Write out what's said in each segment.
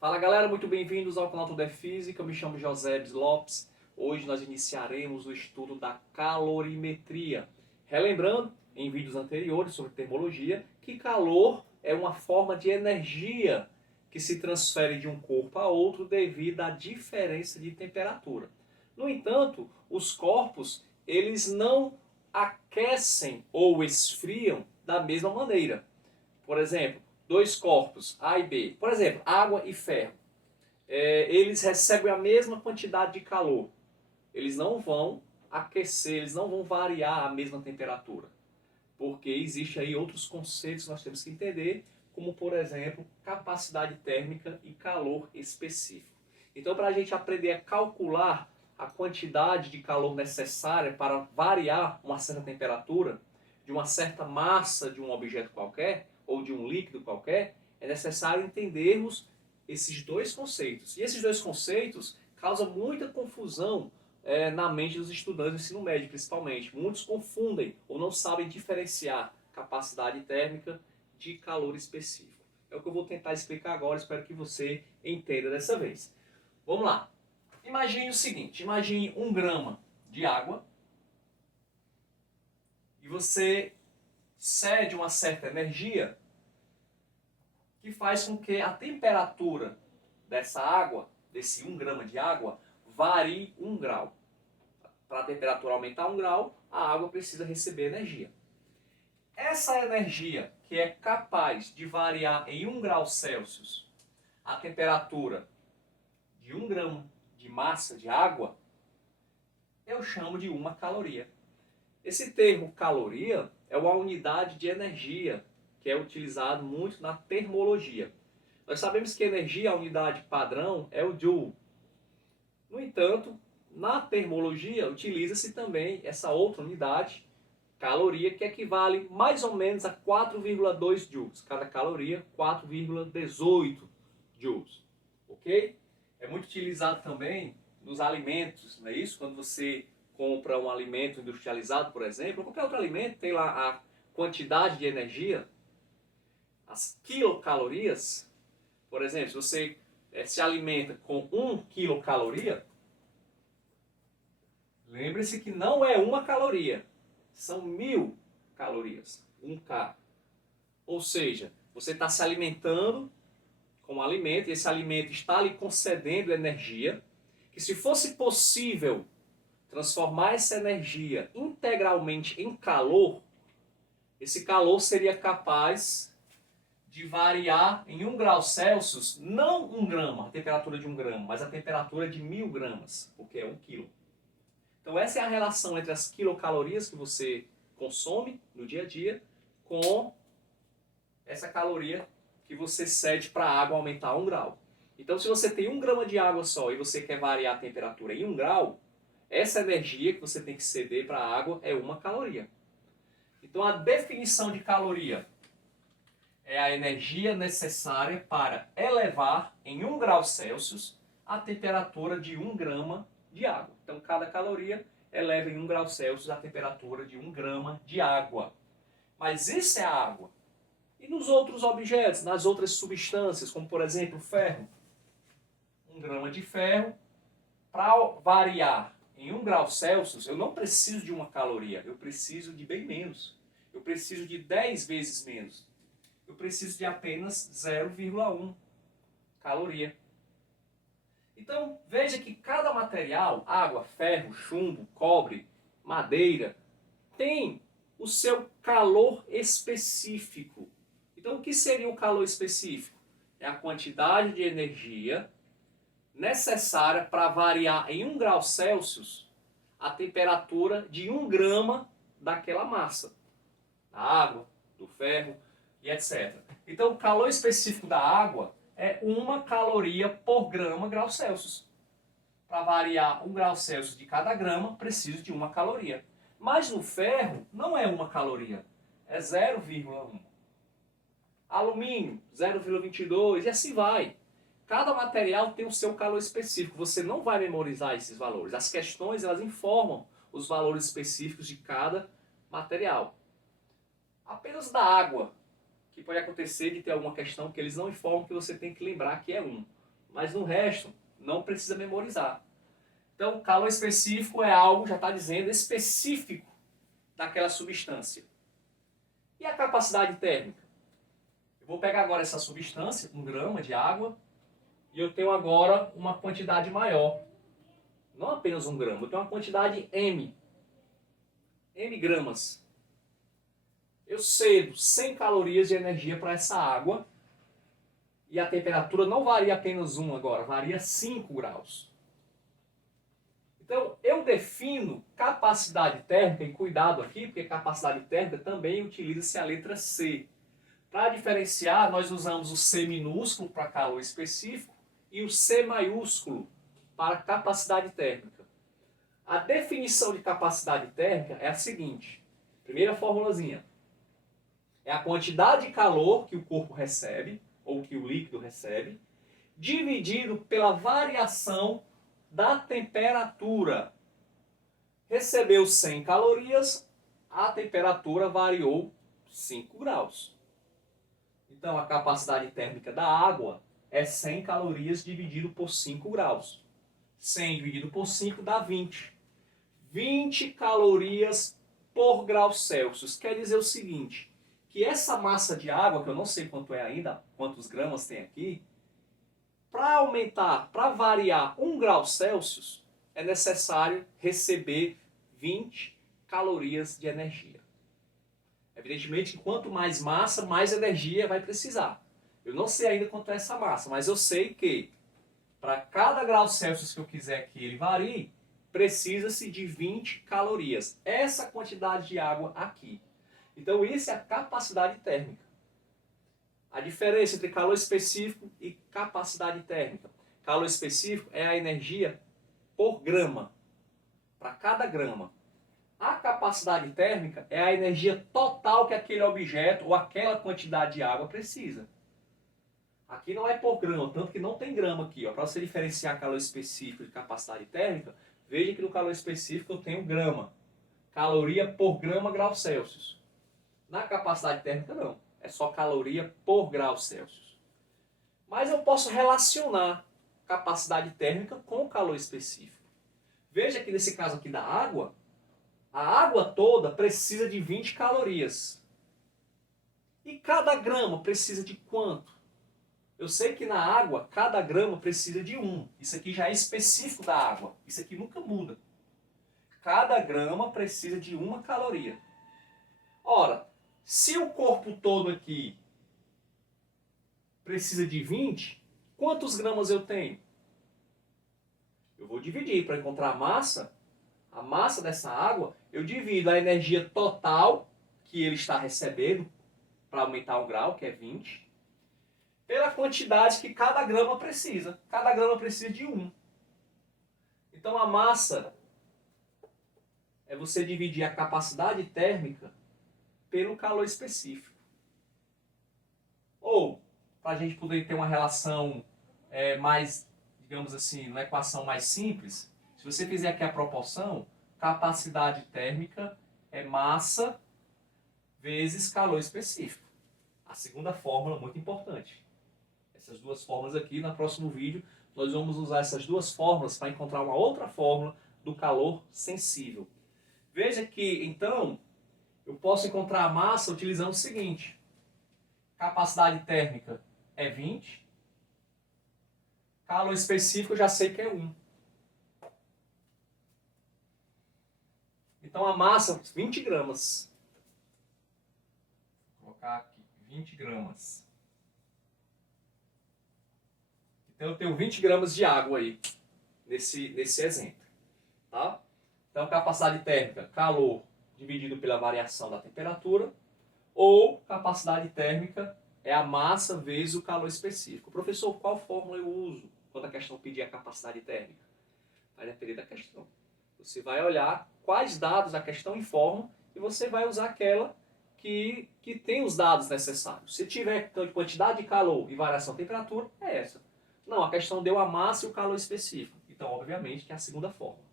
Fala galera, muito bem-vindos ao canal Tudo é Física, eu me chamo José Lopes. Hoje nós iniciaremos o estudo da calorimetria. Relembrando, em vídeos anteriores sobre termologia, que calor é uma forma de energia que se transfere de um corpo a outro devido à diferença de temperatura. No entanto, os corpos eles não aquecem ou esfriam da mesma maneira. Por exemplo, dois corpos, A e B, por exemplo, água e ferro, eles recebem a mesma quantidade de calor. Eles não vão aquecer, eles não vão variar a mesma temperatura. Porque existe aí outros conceitos que nós temos que entender, como por exemplo, capacidade térmica e calor específico. Então, para a gente aprender a calcular a quantidade de calor necessária para variar uma certa temperatura, de uma certa massa de um objeto qualquer, ou de um líquido qualquer, é necessário entendermos esses dois conceitos. E esses dois conceitos causam muita confusão na mente dos estudantes do ensino médio, principalmente. Muitos confundem ou não sabem diferenciar capacidade térmica de calor específico. É o que eu vou tentar explicar agora, espero que você entenda dessa vez. Vamos lá. Imagine o seguinte, imagine 1 grama de água e você cede uma certa energia que faz com que a temperatura dessa água, desse 1 grama de água, varie 1 grau. Para a temperatura aumentar 1 grau, a água precisa receber energia. Essa energia que é capaz de variar em 1 grau Celsius a temperatura de 1 grama de massa de água, eu chamo de uma caloria. Esse termo caloria é uma unidade de energia que é utilizado muito na termologia. Nós sabemos que energia, a unidade padrão, é o joule. No entanto, na termologia utiliza-se também essa outra unidade, caloria, que equivale mais ou menos a 4,2 joules. Cada caloria, 4,18 joules. Ok? É muito utilizado também nos alimentos, não é isso? Quando você compra um alimento industrializado, por exemplo, ou qualquer outro alimento, tem lá a quantidade de energia, as quilocalorias. Por exemplo, se você se alimenta com 1 quilocaloria, lembre-se que não é uma caloria, são 1000 calorias, 1K. Ou seja, você está se alimentando com um alimento e esse alimento está lhe concedendo energia, que se fosse possível transformar essa energia integralmente em calor, esse calor seria capaz de variar em 1 grau Celsius, não 1 grama, a temperatura de 1 grama, mas a temperatura de 1000 gramas, porque é 1 quilo. Então essa é a relação entre as quilocalorias que você consome no dia a dia com essa caloria que você cede para a água aumentar 1 grau. Então se você tem 1 grama de água só e você quer variar a temperatura em 1 grau, essa energia que você tem que ceder para a água é 1 caloria. Então a definição de caloria é a energia necessária para elevar em 1 grau Celsius a temperatura de 1 grama de água. Então cada caloria eleva em 1 grau Celsius a temperatura de 1 grama de água. Mas isso é a água. E nos outros objetos, nas outras substâncias, como por exemplo o ferro. 1 grama de ferro, para variar em 1 grau Celsius, eu não preciso de 1 caloria, eu preciso de bem menos. Eu preciso de 10 vezes menos. Eu preciso de apenas 0,1 caloria. Então, veja que cada material, água, ferro, chumbo, cobre, madeira, tem o seu calor específico. Então, o que seria o calor específico? É a quantidade de energia necessária para variar em 1 grau Celsius a temperatura de 1 grama daquela massa. Da água, do ferro e etc. Então, o calor específico da água é 1 caloria por grau Celsius. Para variar 1 grau Celsius de cada grama, preciso de 1 caloria. Mas no ferro, não é 1 caloria, é 0,1. Alumínio, 0,22 e assim vai. Cada material tem o seu calor específico. Você não vai memorizar esses valores. As questões, elas informam os valores específicos de cada material. Apenas da água, que pode acontecer de ter alguma questão que eles não informam, que você tem que lembrar que é 1. mas no resto não precisa memorizar. Então, calor específico é algo, já está dizendo, específico daquela substância. E a capacidade térmica? Eu vou pegar agora essa substância, 1 grama de água, e eu tenho agora uma quantidade maior. Não apenas 1 grama, eu tenho uma quantidade M gramas. Eu cedo 100 calorias de energia para essa água, e a temperatura não varia apenas 1 agora, varia 5 graus. Então, eu defino capacidade térmica, e cuidado aqui, porque capacidade térmica também utiliza-se a letra C. Para diferenciar, nós usamos o C minúsculo para calor específico e o C maiúsculo para capacidade térmica. A definição de capacidade térmica é a seguinte. Primeira formulazinha. É a quantidade de calor que o corpo recebe, ou que o líquido recebe, dividido pela variação da temperatura. Recebeu 100 calorias, a temperatura variou 5 graus. Então, a capacidade térmica da água é 100 calorias dividido por 5 graus. 100 dividido por 5 dá 20. 20 calorias por grau Celsius. Quer dizer o seguinte, que essa massa de água, que eu não sei quanto é ainda, quantos gramas tem aqui, para aumentar, para variar 1 grau Celsius, é necessário receber 20 calorias de energia. Evidentemente que quanto mais massa, mais energia vai precisar. Eu não sei ainda quanto é essa massa, mas eu sei que para cada grau Celsius que eu quiser que ele varie, precisa-se de 20 calorias. Essa quantidade de água aqui. Então, isso é a capacidade térmica. A diferença entre calor específico e capacidade térmica. Calor específico é a energia por grama, para cada grama. A capacidade térmica é a energia total que aquele objeto ou aquela quantidade de água precisa. Aqui não é por grama, tanto que não tem grama aqui. Para você diferenciar calor específico de capacidade térmica, veja que no calor específico eu tenho grama. Caloria por grama grau Celsius. Na capacidade térmica não. É só caloria por grau Celsius. Mas eu posso relacionar capacidade térmica com calor específico. Veja que nesse caso aqui da água, a água toda precisa de 20 calorias. E cada grama precisa de quanto? Eu sei que na água, cada grama precisa de 1. Isso aqui já é específico da água. Isso aqui nunca muda. Cada grama precisa de 1 caloria. Ora, se o corpo todo aqui precisa de 20, quantos gramas eu tenho? Eu vou dividir para encontrar a massa dessa água, eu divido a energia total que ele está recebendo para aumentar 1 grau, que é 20, pela quantidade que cada grama precisa. Cada grama precisa de 1. Então a massa é você dividir a capacidade térmica pelo calor específico. Ou, para a gente poder ter uma relação mais, digamos assim, uma equação mais simples, se você fizer aqui a proporção, capacidade térmica é massa vezes calor específico. A segunda fórmula muito importante. Essas duas fórmulas aqui, no próximo vídeo, nós vamos usar essas duas fórmulas para encontrar uma outra fórmula do calor sensível. Veja que, então, eu posso encontrar a massa utilizando o seguinte. Capacidade térmica é 20. Calor específico eu já sei que é 1. Então a massa, 20 gramas. Vou colocar aqui, 20 gramas. Então eu tenho 20 gramas de água aí, nesse exemplo. Tá? Então capacidade térmica, calor dividido pela variação da temperatura, ou capacidade térmica é a massa vezes o calor específico. Professor, qual fórmula eu uso quando a questão pedir a capacidade térmica? Vai depender da questão. Você vai olhar quais dados a questão informa e você vai usar aquela que tem os dados necessários. Se tiver quantidade de calor e variação de temperatura, é essa. Não, a questão deu a massa e o calor específico. Então, obviamente, que é a segunda fórmula.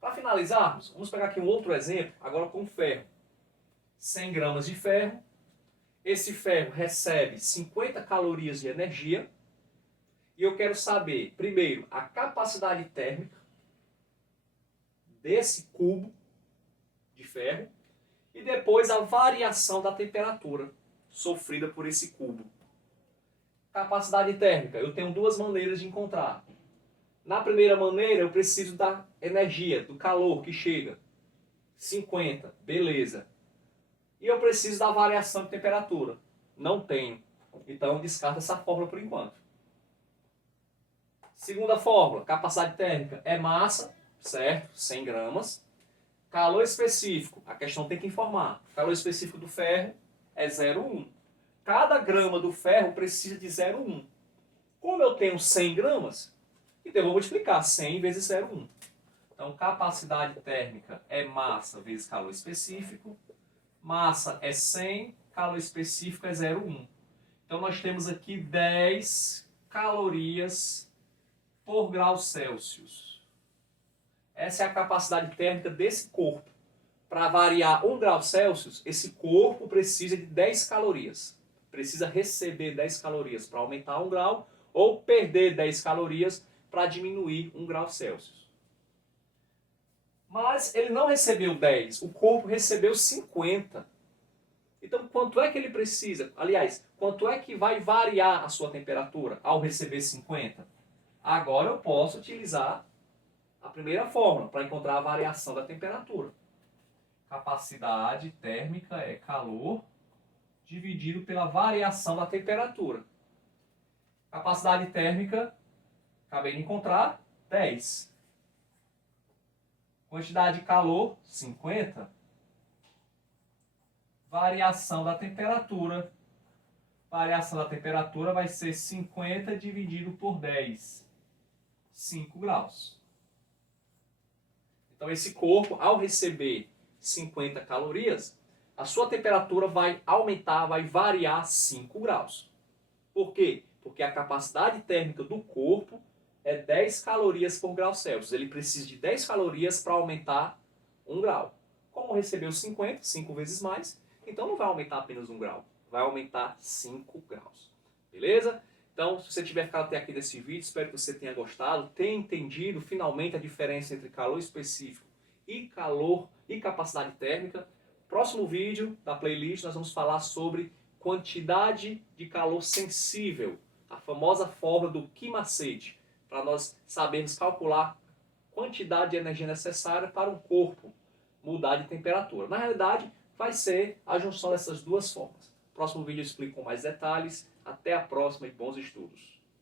Para finalizarmos, vamos pegar aqui um outro exemplo, agora com ferro. 100 gramas de ferro. Esse ferro recebe 50 calorias de energia E eu quero saber, primeiro, a capacidade térmica desse cubo de ferro e depois a variação da temperatura sofrida por esse cubo. Capacidade térmica, eu tenho duas maneiras de encontrar. Na primeira maneira, eu preciso da energia, do calor que chega. 50, beleza. E eu preciso da variação de temperatura. Não tenho. Então, descarta essa fórmula por enquanto. Segunda fórmula, capacidade térmica é massa, certo? 100 gramas. Calor específico, a questão tem que informar. Calor específico do ferro é 0,1. Cada grama do ferro precisa de 0,1. Como eu tenho 100 gramas, então eu vou multiplicar 100 vezes 0,1. Então, capacidade térmica é massa vezes calor específico. Massa é 100, calor específico é 0,1. Então, nós temos aqui 10 calorias por grau Celsius. Essa é a capacidade térmica desse corpo. Para variar 1 grau Celsius, esse corpo precisa de 10 calorias. Precisa receber 10 calorias para aumentar 1 grau ou perder 10 calorias para diminuir 1 grau Celsius. Mas ele não recebeu 10, o corpo recebeu 50. Então, quanto é que ele precisa? Aliás, quanto é que vai variar a sua temperatura ao receber 50? Agora eu posso utilizar a primeira fórmula para encontrar a variação da temperatura. Capacidade térmica é calor dividido pela variação da temperatura. Capacidade térmica, acabei de encontrar, 10. Quantidade de calor, 50. Variação da temperatura. Variação da temperatura vai ser 50 dividido por 10. 5 graus. Então, esse corpo, ao receber 50 calorias, a sua temperatura vai aumentar, vai variar 5 graus. Por quê? Porque a capacidade térmica do corpo é 10 calorias por grau Celsius. Ele precisa de 10 calorias para aumentar 1 grau. Como recebeu 50, 5 vezes mais, então não vai aumentar apenas 1 grau, vai aumentar 5 graus. Beleza? Então, se você tiver ficado até aqui nesse vídeo, espero que você tenha gostado, tenha entendido finalmente a diferença entre calor específico e calor e capacidade térmica. Próximo vídeo da playlist nós vamos falar sobre quantidade de calor sensível, a famosa fórmula do Ki-macete, para nós sabermos calcular a quantidade de energia necessária para um corpo mudar de temperatura. Na realidade, vai ser a junção dessas duas formas. Próximo vídeo eu explico com mais detalhes. Até a próxima e bons estudos.